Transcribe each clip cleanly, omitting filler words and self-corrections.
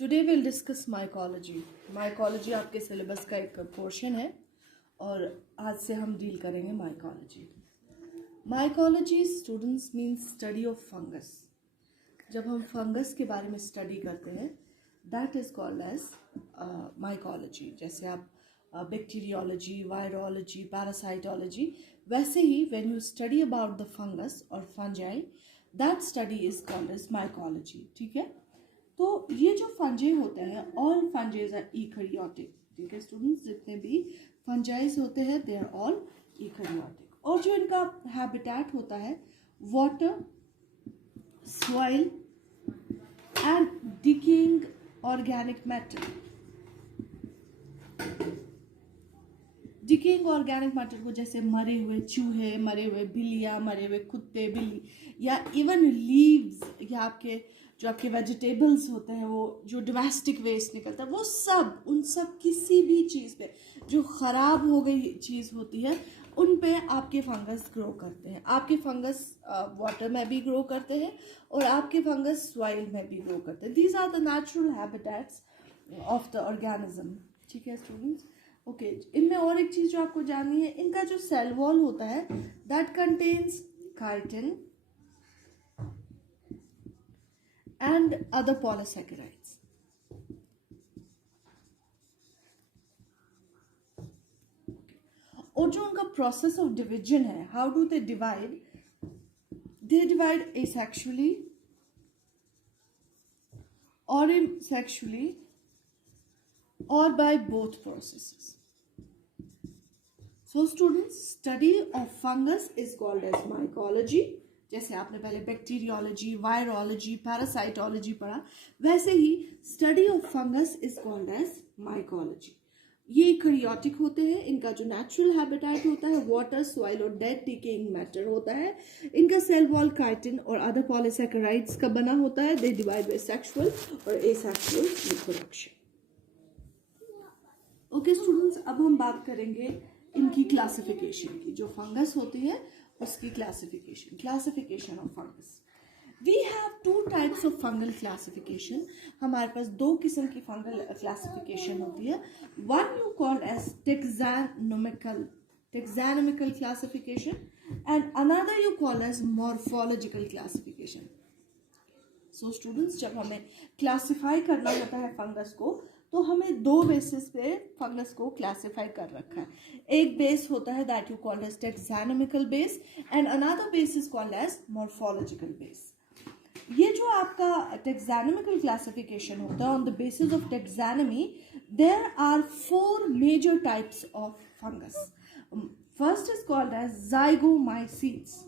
Today will discuss mycology. Mycology आपके syllabus का एक पोर्शन है और आज से हम डील करेंगे mycology. Mycology students means study of fungus. जब हम फंगस के बारे में स्टडी करते हैं that is called as mycology. जैसे आप बैक्टीरियोलॉजी, वायरोलॉजी, पैरासाइटोलॉजी, वैसे ही when you study about the fungus और fungi that study is called as mycology. ठीक है, तो ये जो फंजाई होते हैं ऑल फंजाइज आर यूकैरियोटिक। ठीक है स्टूडेंट्स, जितने भी फंजाइज होते हैं दे आर ऑल यूकैरियोटिक। और जो इनका हैबिटेट होता है water, soil and decaying organic matter. Decaying organic matter को जैसे मरे हुए चूहे, मरे हुए बिल्लियाँ, मरे हुए कुत्ते बिल्ली, या इवन लीव्स, या जो आपके वेजिटेबल्स होते हैं, वो जो डोमेस्टिक वेस्ट निकलता है, वो सब, उन सब किसी भी चीज़ पे जो ख़राब हो गई चीज़ होती है उन पे आपके फंगस ग्रो करते हैं। आपके फंगस वाटर में भी ग्रो करते हैं और आपके फंगस सॉइल में भी ग्रो करते हैं। These are the natural habitats of the organism. ठीक है स्टूडेंट्स, ओके। इनमें और एक चीज़ जो आपको जाननी है, इनका जो सेल वॉल होता है that contains chitin and other polysaccharides. और जो उनका प्रोसेस ऑफ डिवीजन है, how do they divide? They divide asexually or asexually or by both processes. So students, study of fungus is called as mycology. जैसे आपने पहले bacteriology, virology, parasitology पढ़ा, वैसे ही study of fungus is called as mycology. ये eukaryotic होते हैं, इनका जो नेचुरल हैबिटेट होता है वाटर, सॉइल और डेड डिकेइंग मैटर होता है। इनका सेल वॉल काइटिन और अदर पॉलीसैकेराइड्स का बना होता है। दे डिवाइड बाय सेक्सुअल और एसेक्सुअल रिप्रोडक्शन। ओके स्टूडेंट्स, अब हम बात करेंगे इनकी क्लासिफिकेशन की। जो फंगस होती है उसकी classification of fungus. We have two types of fungal classification. हमारे पास दो किस्म की फंगल क्लासिफिकेशन होती है। One you called as taxonomical classification and another you call as morphological classification. So students, जब हमें क्लासिफाई करना होता है फंगस को, तो हमें दो बेसिस पे फंगस को क्लासिफाई कर रखा है। एक बेस होता है that you called as taxonomical base and another base is called as morphological base. ये जो आपका टेक्सोनोमिकल क्लासिफिकेशन होता है, on the basis of taxonomy there are 4 major types of fungus. First is called as zygomycetes.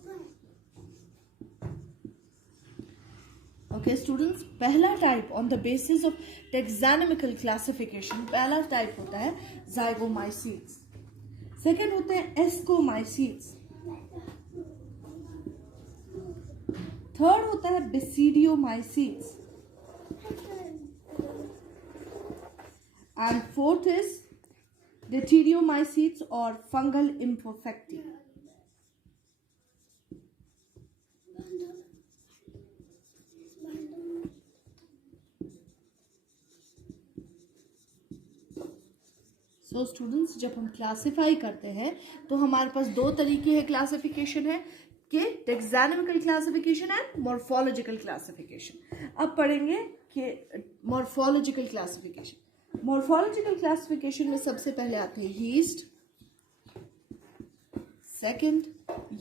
Okay students, पहला type on the basis of taxonomical classification, पहला type होता है ज़ाइगोमाइसीट्स। Second होते हैं एस्कोमाइसीट्स। थर्ड होता है बेसिडियोमाइसीट्स एंड फोर्थ इज डिप्टेरियोमाइसीट्स और fungal imperfecti. सो students, जब हम क्लासिफाई करते हैं तो हमारे पास दो तरीके हैं क्लासिफिकेशन है कि taxonomical classification and morphological classification. अब पढ़ेंगे कि मॉर्फोलॉजिकल क्लासिफिकेशन। मॉर्फोलॉजिकल क्लासिफिकेशन में सबसे पहले आते हैं yeast, second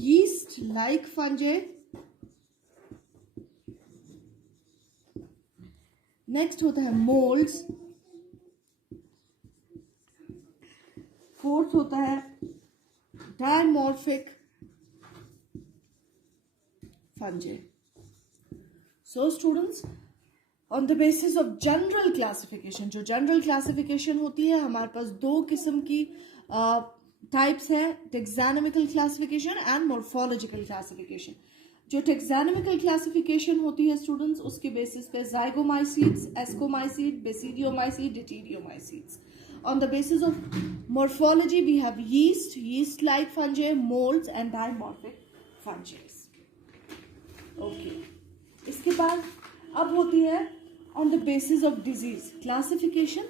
yeast like fungi, next होता है मोल्ड्स, फोर्थ होता है dimorphic fungi. So students, on the basis of general classification, जो जनरल क्लासिफिकेशन होती है, हमारे पास दो किस्म की टाइप्स हैं, taxonomical classification and morphological classification. जो टेक्सोनोमिकल क्लासिफिकेशन होती है स्टूडेंट्स, उसके बेसिस पे ज़ाइगोमाइसीट्स, एस्कोमाइसीट, बेसिडियोमाइसीट, डिप्टेरियोमाइसीट्स। On the basis of morphology, we have yeast-like fungi, molds, and dimorphic fungi. Okay. इसके बाद अब होती है on the basis of disease. Classification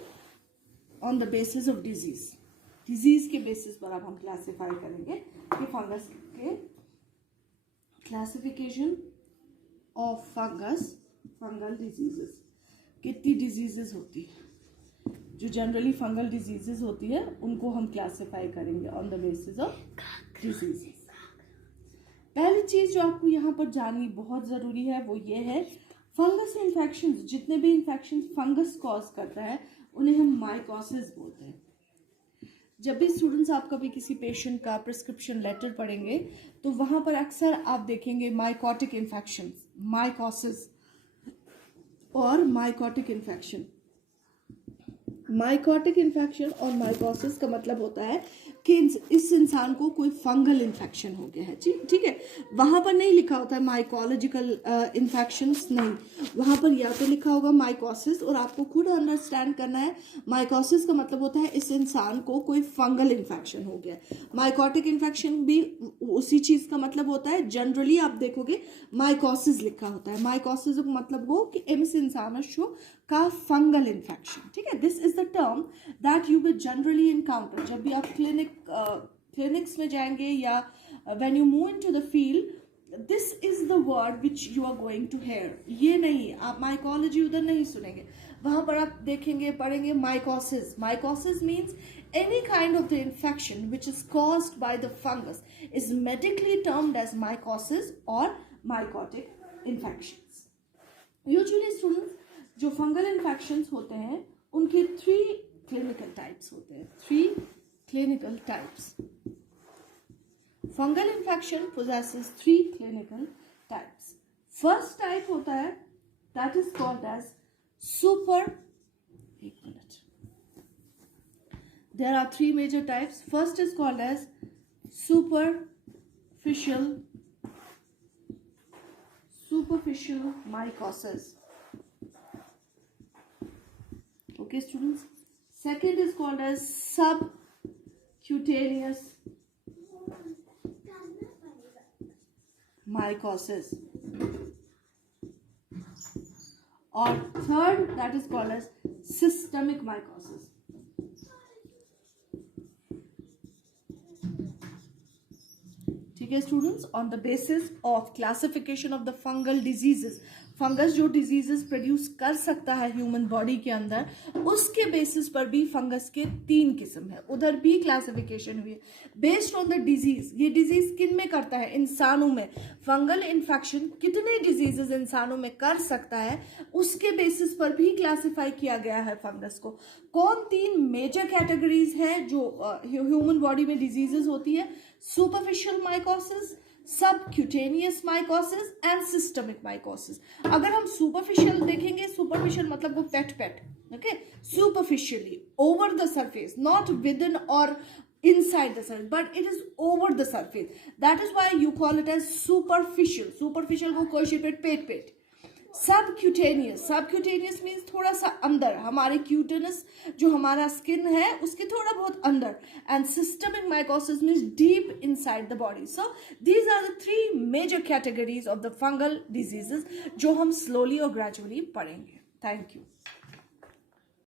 on the basis of disease. Disease के basis पर अब हम classify करेंगे कि fungus के classification of fungal diseases. कितनी diseases होती है जो generally fungal diseases होती है उनको हम classify करेंगे on the basis of diseases. पहली चीज जो आपको यहाँ पर जाननी बहुत ज़रूरी है वो ये है, फंगस इन्फेक्शन, जितने भी इन्फेक्शन फंगस कॉज करता है उन्हें हम माइकोसिस बोलते हैं. जब भी स्टूडेंट्स आप कभी किसी पेशेंट का प्रिस्क्रिप्शन लेटर पढ़ेंगे तो वहाँ पर अक्सर आप देखेंगे माइकोटिक इन्फेक्शन, माइकोसिस और माइकोटिक इन्फेक्शन. माइकोटिक इन्फेक्शन और माइकोसिस का मतलब होता है कि इस इंसान को कोई फंगल इन्फेक्शन हो गया है. ठीक है, वहाँ पर नहीं लिखा होता है माइकोलॉजिकल इन्फेक्शंस, नहीं, वहाँ पर या तो लिखा होगा माइकोसिस, और आपको खुद अंडरस्टैंड करना है माइकोसिस का मतलब होता है इस इंसान को कोई फंगल इन्फेक्शन हो गया है. माइकोटिक इन्फेक्शन भी उसी चीज़ का मतलब होता है. जनरली आप देखोगे माइकोसिस लिखा होता है. माइकोसिस का मतलब हो कि इस इंसान का फंगल इन्फेक्शन. ठीक है, this is the term that you will generally encounter. जब भी आप क्लिनिक्स में जाएंगे या when you move into the field, this is the word which you are going to hear. ये नहीं, आप माइकोलॉजी उधर नहीं सुनेंगे, वहां पर आप देखेंगे पढ़ेंगे mycosis. Mycosis means any kind of the infection which is caused by the fungus is medically termed as mycosis or mycotic infections. Usually students, जो फंगल इन्फेक्शंस होते हैं उनके 3 क्लिनिकल टाइप्स होते हैं. 3 clinical types. Fungal infection possesses 3 clinical types. First type होता है that is called as एक minute. There are 3 major types. First is called as superficial mycosis. Okay, students. Second is called as subcutaneous mycosis. Or third, that is called as systemic mycosis. ठीक है students, on the basis of classification of the fungal diseases, fungus जो diseases produce कर सकता है human body के अंदर, उसके basis पर भी फंगस के 3 किस्म है. उधर भी क्लासिफिकेशन हुई है बेस्ड ऑन द डिजीज. ये डिजीज किन में करता है? इंसानों में. फंगल इन्फेक्शन कितने डिजीजेस इंसानों में कर सकता है उसके बेसिस पर भी क्लासिफाई किया गया है फंगस को. कौन 3 मेजर कैटेगरीज है जो ह्यूमन बॉडी में डिजीजेस होती है? Superficial mycosis, subcutaneous mycosis and systemic mycosis. अगर हम सुपरफिशियल देखेंगे, सुपरफिशियल मतलब वो पेट, okay, superficially over the surface, not with in और inside the surface, but it is over the surface. That is why you call it as superficial. Superficial को कोई पेट. Subcutaneous means थोड़ा सा अंदर, हमारे क्यूटेनस जो हमारा स्किन है उसके थोड़ा बहुत अंदर. And systemic mycosis means deep inside the body. So these are the 3 major categories of the fungal diseases जो हम स्लोली और ग्रेजुअली पढ़ेंगे. Thank you.